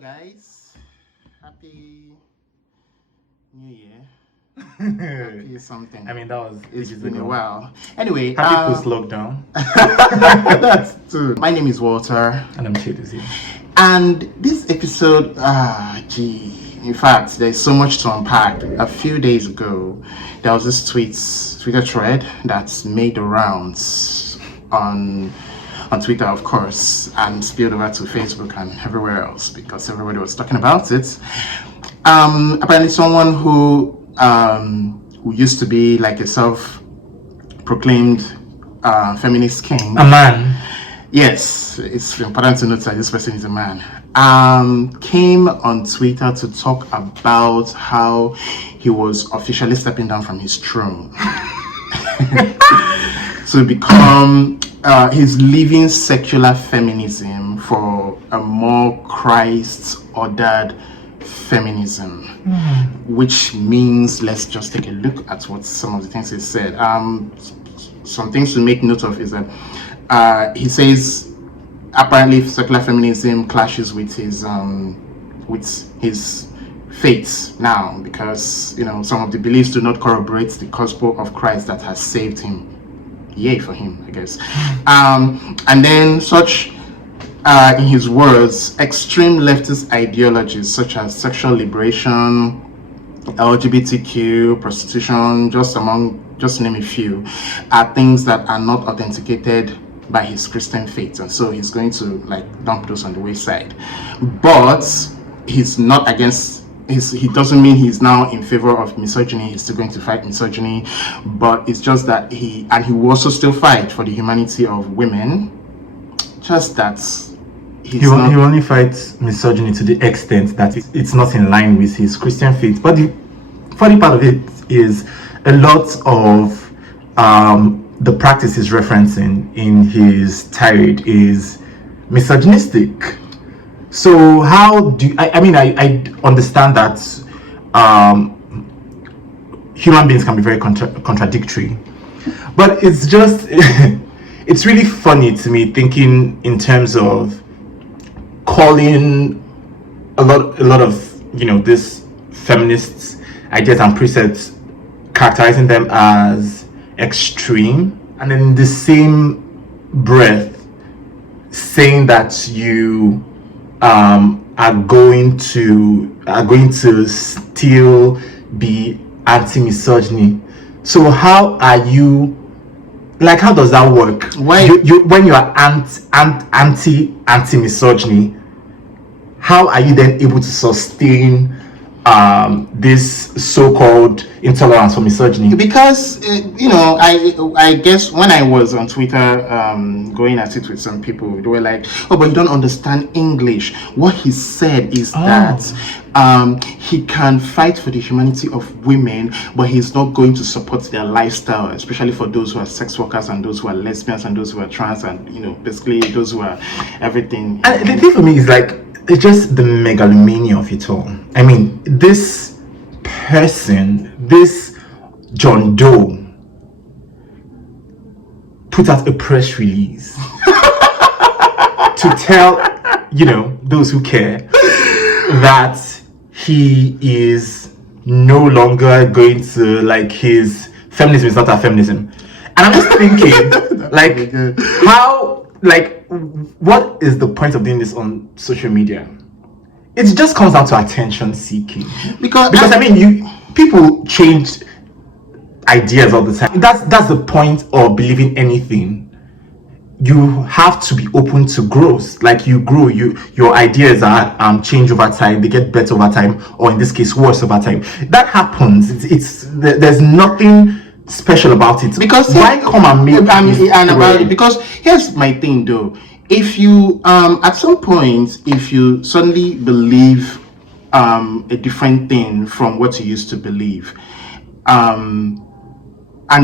Hello, guys. Happy New Year. Happy something. I mean, that was It's ages been a ago. while. Anyway, Happy post-lockdown. that's true. My name is Walter, And I'm Chidozie. and this episode, in fact, there's so much to unpack. A few days ago, there was this Twitter thread that's made the rounds on Twitter, of course, and spilled over to Facebook and everywhere else because everybody was talking about it. Apparently, someone who used to be like a self-proclaimed feminist king. A man. Yes, it's important to note that this person is a man. Came on Twitter to talk about how he was officially stepping down from his throne to become he's leaving secular feminism for a more Christ-ordered feminism, which means, let's just take a look at what some of the things he said. Some things to make note of is that he says apparently secular feminism clashes with his faith now, because some of the beliefs do not corroborate the gospel of Christ that has saved him. Yay for him, I guess. And then such, in his words, extreme leftist ideologies such as sexual liberation, LGBTQ, prostitution, just to name a few, are things that are not authenticated by his Christian faith, and so he's going to dump those on the wayside. But he's not against. He doesn't mean he's now in favor of misogyny. He's still going to fight misogyny, but it's just that he will also still fight for the humanity of women. Just that he only fights misogyny to the extent that it's not in line with his Christian faith. But the funny part of it is a lot of the practice he's referencing in his tirade is misogynistic. So how do I understand that human beings can be very contradictory, but it's just it's really funny to me thinking in terms of calling a lot of this feminist ideas and precepts, characterizing them as extreme, and then in the same breath saying that you are going to still be anti-misogyny. So how are you, how does that work? Why when you are anti-misogyny, how are you then able to sustain this so-called intolerance for misogyny? Because I guess when I was on Twitter going at it with some people, they were like, "Oh, but you don't understand English." What he said is that he can fight for the humanity of women, but he's not going to support their lifestyle, especially for those who are sex workers and those who are lesbians and those who are trans and basically those who are everything. And the thing for me is it's just the megalomania of it all. I mean, this person, this John Doe, put out a press release to tell, those who care that he is no longer going to, his feminism is not a feminism. And I'm just thinking, how, what is the point of doing this on social media? It just comes down to attention seeking. Because people change ideas all the time. That's the point of believing anything. You have to be open to growth. You grow, your ideas are change over time. They get better over time, or in this case, worse over time. That happens. There's nothing special about it. Because why come and make about it? Because here's my thing, though. If you at some point, if you suddenly believe a different thing from what you used to believe, and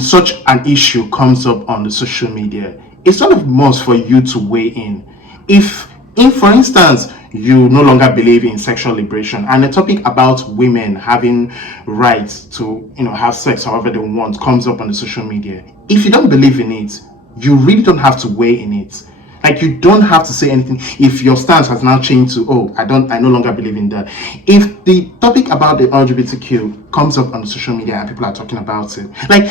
such an issue comes up on the social media, it's sort of must for you to weigh in. If for instance, you no longer believe in sexual liberation and a topic about women having rights to have sex however they want comes up on the social media, if you don't believe in it, you really don't have to weigh in it. Like, you don't have to say anything if your stance has now changed to, oh, I no longer believe in that. If the topic about the LGBTQ comes up on social media and people are talking about it, like,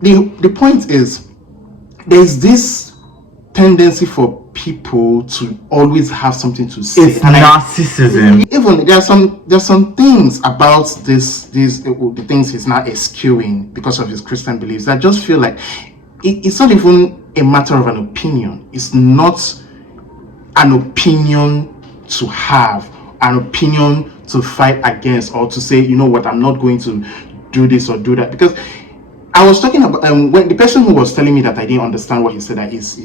the point is, there's this tendency for people to always have something to say. It's narcissism. Even there's some things about the things he's now eschewing because of his Christian beliefs that just feel like it's not even a matter of an opinion. It's not an opinion to have, an opinion to fight against, or to say, you know what, I'm not going to do this or do that. Because I was talking about when the person who was telling me that I didn't understand what he said, that is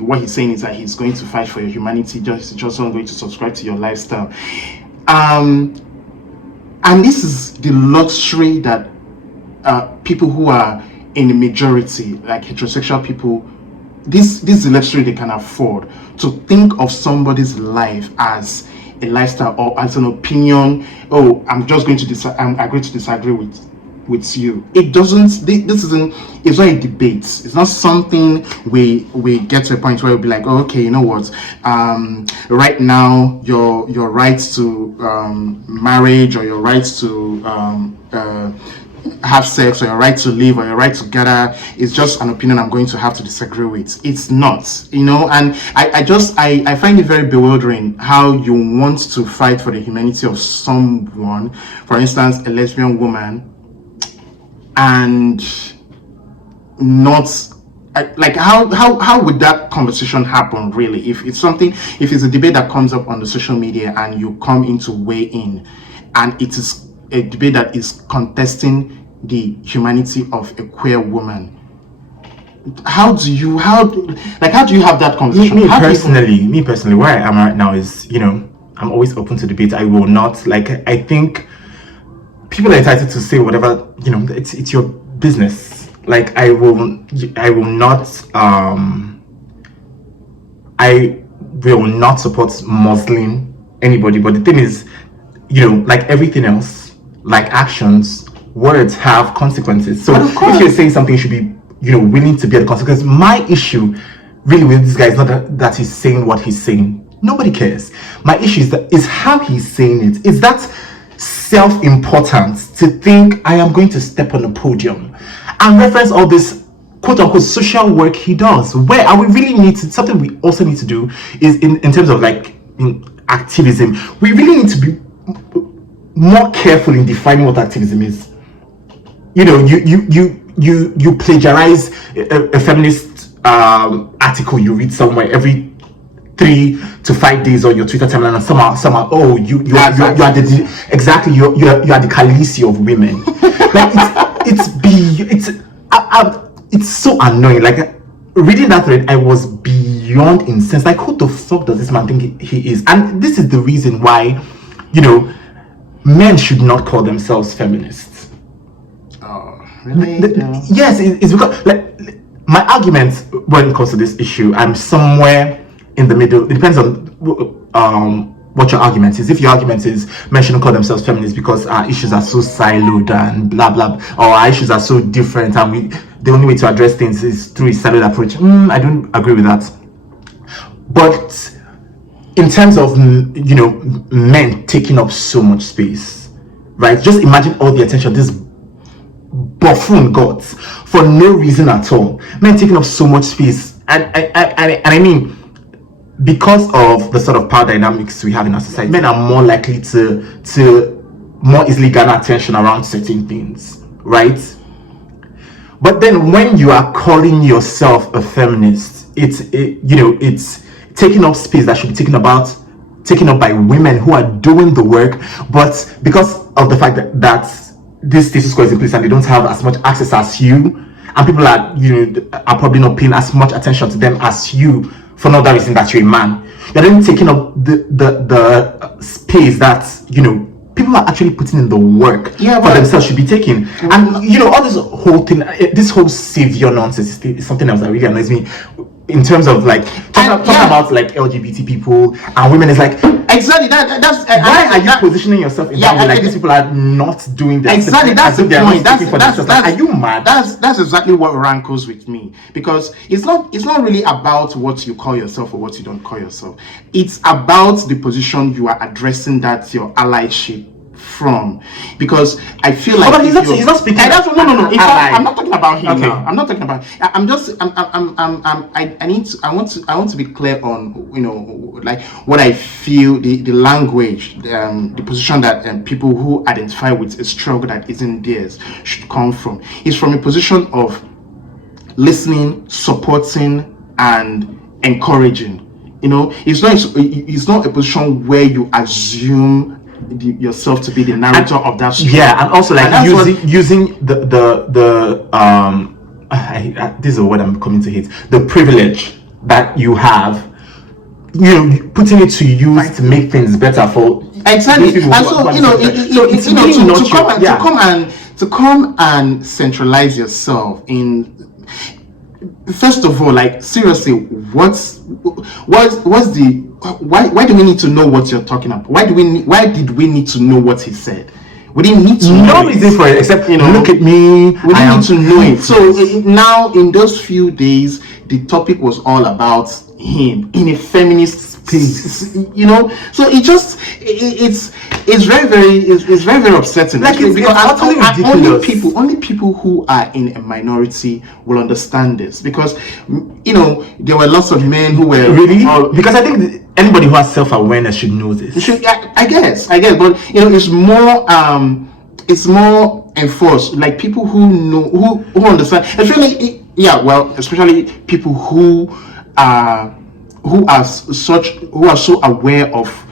what he's saying is that he's going to fight for your humanity, just not going to subscribe to your lifestyle. And this is the luxury that people who are in the majority, like heterosexual people, this is the luxury they can afford, to think of somebody's life as a lifestyle or as an opinion. Oh, I'm just going to I'm agreed to disagree with you. It doesn't, this isn't, it's not a debate. It's not something we get to a point where we'll be like, oh, okay, you know what, right now your rights to marriage, or your rights to have sex, or your right to live, or your right to gather is just an opinion I'm going to have to disagree with. It's not, you know. And I find it very bewildering how you want to fight for the humanity of someone, for instance, a lesbian woman, and not like how would that conversation happen, really, if it's a debate that comes up on the social media and you come in to weigh in, and it is a debate that is contesting the humanity of a queer woman. How do you have that conversation? Me personally, where I am right now is, you know, I'm always open to debate. I will not, like, I think people are entitled to say whatever, you know, it's your business. Like, I will not support Muslim anybody. But the thing is, you know, like everything else, like actions, words have consequences. So if you're saying something, you should be, you know, willing to bear the consequences. My issue really with this guy is not that he's saying what he's saying. Nobody cares. My issue is how he's saying it. Is that self-importance to think I am going to step on a podium and reference all this quote-unquote social work he does, where we really need to, something we also need to do is in terms of like in activism, we really need to be more careful in defining what activism is. You know, you plagiarize a feminist article you read somewhere every 3 to 5 days on your Twitter timeline, and somehow oh you are the Khaleesi of women. Like it's so annoying. Like, reading that thread, I was beyond incensed. Like, who the fuck does this man think he is? And this is the reason why, you know, men should not call themselves feminists. Oh, really? Yes, it's because, like, my argument when it comes to this issue, I'm somewhere in the middle. It depends on what your argument is. If your argument is men shouldn't call themselves feminists because our issues are so siloed and blah blah, or our issues are so different, and the only way to address things is through a siloed approach, I don't agree with that. But in terms of, you know, men taking up so much space, right? Just imagine all the attention this buffoon got for no reason at all. Men taking up so much space, and I mean, because of the sort of power dynamics we have in our society, men are more likely to more easily garner attention around certain things, right? But then when you are calling yourself a feminist, it's taking up space that should be taken up by women who are doing the work, but because of the fact that this status quo is in place and they don't have as much access as you, and people are probably not paying as much attention to them as you, for no other reason that you're a man, you're then taking up the space that, you know, people are actually putting in the work for themselves should be taking. And, you know, all this whole thing, this whole savior nonsense is something else that really annoys me. in terms of like talking about like LGBT people and women, is like, exactly that's why are you positioning yourself in that way? Like, these people are not doing that. Exactly, that's the point. That's are you mad? That's exactly what rankles with me, because it's not really about what you call yourself or what you don't call yourself. It's about the position you are addressing that your allyship from, because I feel like he's not speaking. No. In fact, I'm not talking about him now. I'm not talking about. I'm just. I want to be clear on, you know, like what I feel, the language, the position that people who identify with a struggle that isn't theirs should come from. It's from a position of listening, supporting, and encouraging. You know, it's not a position where you assume yourself to be the narrator of that story. Yeah, and also like using the this is a word I'm coming to hate, the privilege that you have, you know, putting it to use to make things better for exactly. And so, you know, to come and centralize yourself in. First of all, like, seriously, what's the why do we need to know what you're talking about? Why did we need to know what he said? We didn't need to know. No reason for it, except, you know, look at me. We didn't need to know it. So now, in those few days, the topic was all about him in a feminist space, you know. So it's very upsetting. Like, because only people who are in a minority will understand this, because, you know, there were lots of men who were really, because I think anybody who has self-awareness should know this. I guess, but, you know, it's more enforced. Like, people who know, who understand, especially people who are so aware of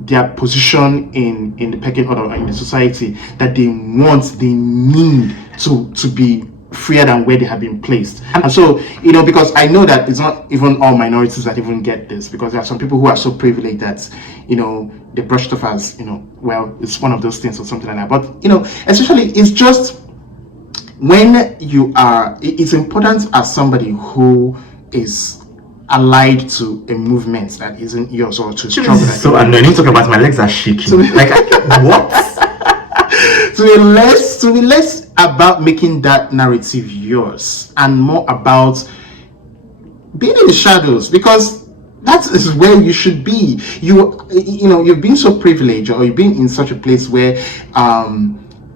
their position in the pecking order, in the society, that they need to be freer than where they have been placed. And so, you know, because I know that it's not even all minorities that even get this, because there are some people who are so privileged that, you know, they brush it off as, you know, well, it's one of those things or something like that. But, you know, especially, it's just when it's important as somebody who is allied to a movement that isn't yours, or to struggle. So annoying. Talking about, my legs are shaking. Like, what? To be less about making that narrative yours, and more about being in the shadows, because that is where you should be. You know, you've been so privileged, or you've been in such a place where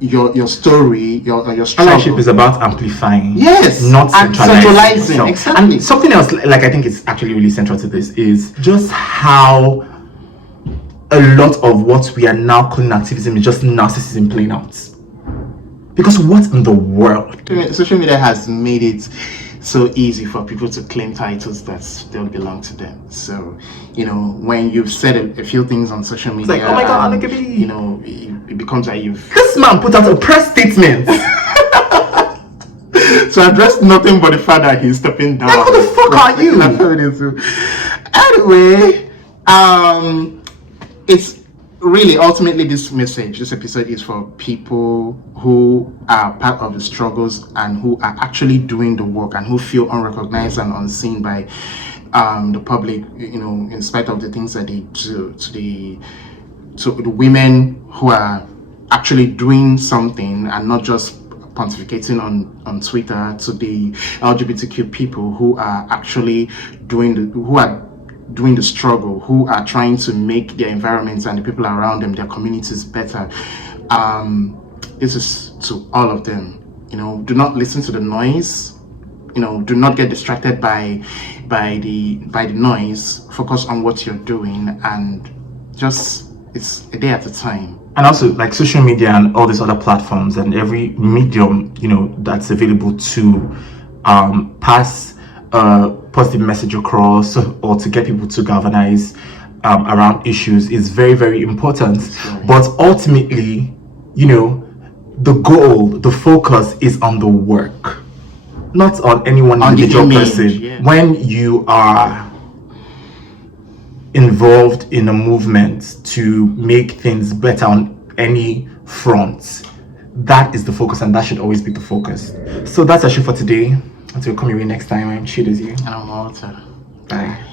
your story, your struggle, allyship is about amplifying, yes, not centralizing. Exactly. And something else, like, I think it's actually really central to this, is just how a lot of what we are now calling activism is just narcissism playing out. Because what in the world? Social media has made it so easy for people to claim titles that don't belong to them. So, you know, when you've said a few things on social media, it's like, oh my god, look at me. You know, it becomes like this man put out a press statement to address nothing but the fact that he's stepping down. Like, who the fuck are you? Anyway, it's really, ultimately, this episode is for people who are part of the struggles and who are actually doing the work, and who feel unrecognized and unseen by the public, you know, in spite of the things that they do, to the women who are actually doing something and not just pontificating on Twitter, to the LGBTQ people who are actually doing the struggle, who are trying to make their environments and the people around them, their communities, better. This is to all of them. You know, do not listen to the noise. You know, do not get distracted by the noise. Focus on what you're doing, and just, it's a day at a time. And also, like, social media and all these other platforms and every medium, you know, that's available to pass a positive message across, or to get people to galvanize around issues, is very, very important. Right. But ultimately, you know, the goal, the focus is on the work, not on any one individual person. Yeah. When you are involved in a movement to make things better on any front, that is the focus, and that should always be the focus. So that's actually for today. Until we come your way next time, I'm Chidozie. And I'm Walter. Bye.